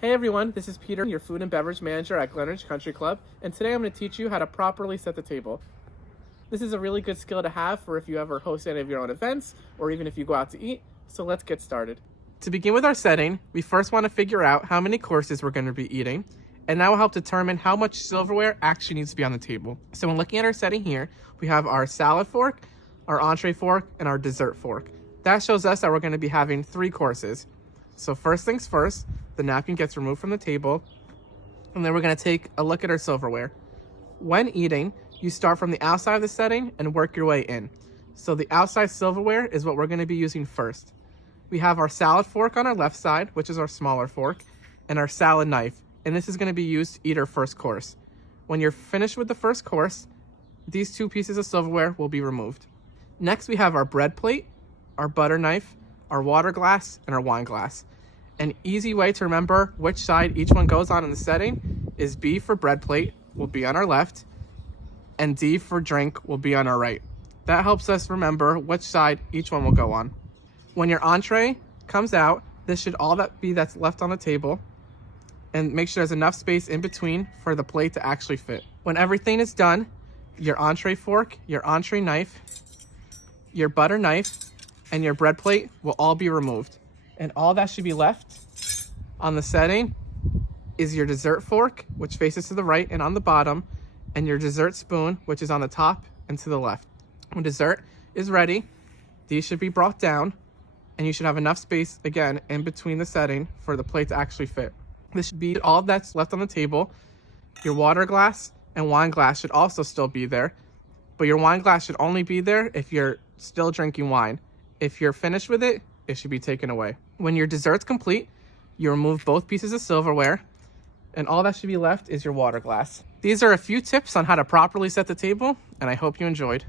Hey everyone, this is Peter, your food and beverage manager at Glenridge Country Club, and today I'm going to teach you how to properly set the table. This is a really good skill to have for if you ever host any of your own events, or even if you go out to eat, so let's get started. To begin with our setting, we first want to figure out how many courses we're going to be eating, and that will help determine how much silverware actually needs to be on the table. So when looking at our setting here, we have our salad fork, our entree fork, and our dessert fork. That shows us that we're going to be having 3 courses. So first things first, the napkin gets removed from the table, and then we're going to take a look at our silverware. When eating, you start from the outside of the setting and work your way in. So the outside silverware is what we're going to be using first. We have our salad fork on our left side, which is our smaller fork, and our salad knife, and this is going to be used to eat our first course. When you're finished with the first course, these 2 pieces of silverware will be removed. Next, we have our bread plate, our butter knife, our water glass, and our wine glass. An easy way to remember which side each one goes on in the setting is B for bread plate will be on our left, and D for drink will be on our right. That helps us remember which side each one will go on. When your entree comes out, this should all that's left on the table, and make sure there's enough space in between for the plate to actually fit. When everything is done, your entree fork, your entree knife, your butter knife, and your bread plate will all be removed. And all that should be left on the setting is your dessert fork, which faces to the right and on the bottom, and your dessert spoon, which is on the top and to the left. When dessert is ready, these should be brought down, and you should have enough space, again, in between the setting for the plate to actually fit. This should be all that's left on the table. Your water glass and wine glass should also still be there, but your wine glass should only be there if you're still drinking wine. If you're finished with it, it should be taken away. When your dessert's complete, you remove both pieces of silverware, and all that should be left is your water glass. These are a few tips on how to properly set the table, and I hope you enjoyed.